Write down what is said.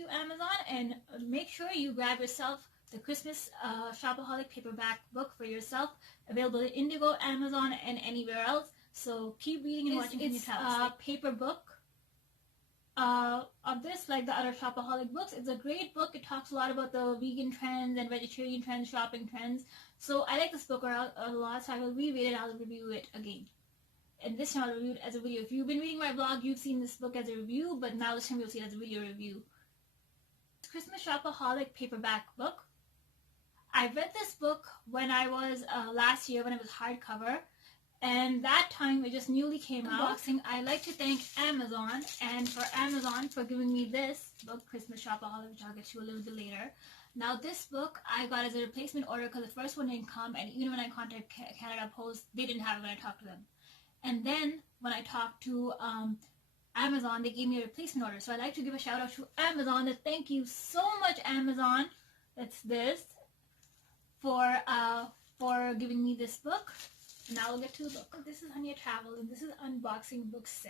you, Amazon, and make sure you grab yourself the Christmas Shopaholic paperback book for yourself, available at Indigo, Amazon, and anywhere else. So keep reading and watching Hunyah Travels. It's a paper book of this, like the other Shopaholic books. It's a great book. It talks a lot about the vegan trends and vegetarian trends, shopping trends. So I like this book a lot, so I will reread it. I'll review it again. And this time I'll review it as a video. If you've been reading my blog, you've seen this book as a review, but now this time you'll see it as a video review. Christmas Shopaholic paperback book. I read this book when I was last year, when it was hardcover, and that time it just newly came out. I'd like to thank Amazon, and for Amazon for giving me this book, Christmas Shopaholic, which I'll get to a little bit later. Now this book I got as a replacement order because the first one didn't come, and even when I contacted Canada Post, they didn't have it when I talked to them. And then when I talked to Amazon, they gave me a replacement order. So I'd like to give a shout out to Amazon. Thank you so much, Amazon. That's this for giving me this book. Now we'll get to the book. This is Hunyah Travels, and this is unboxing book 6.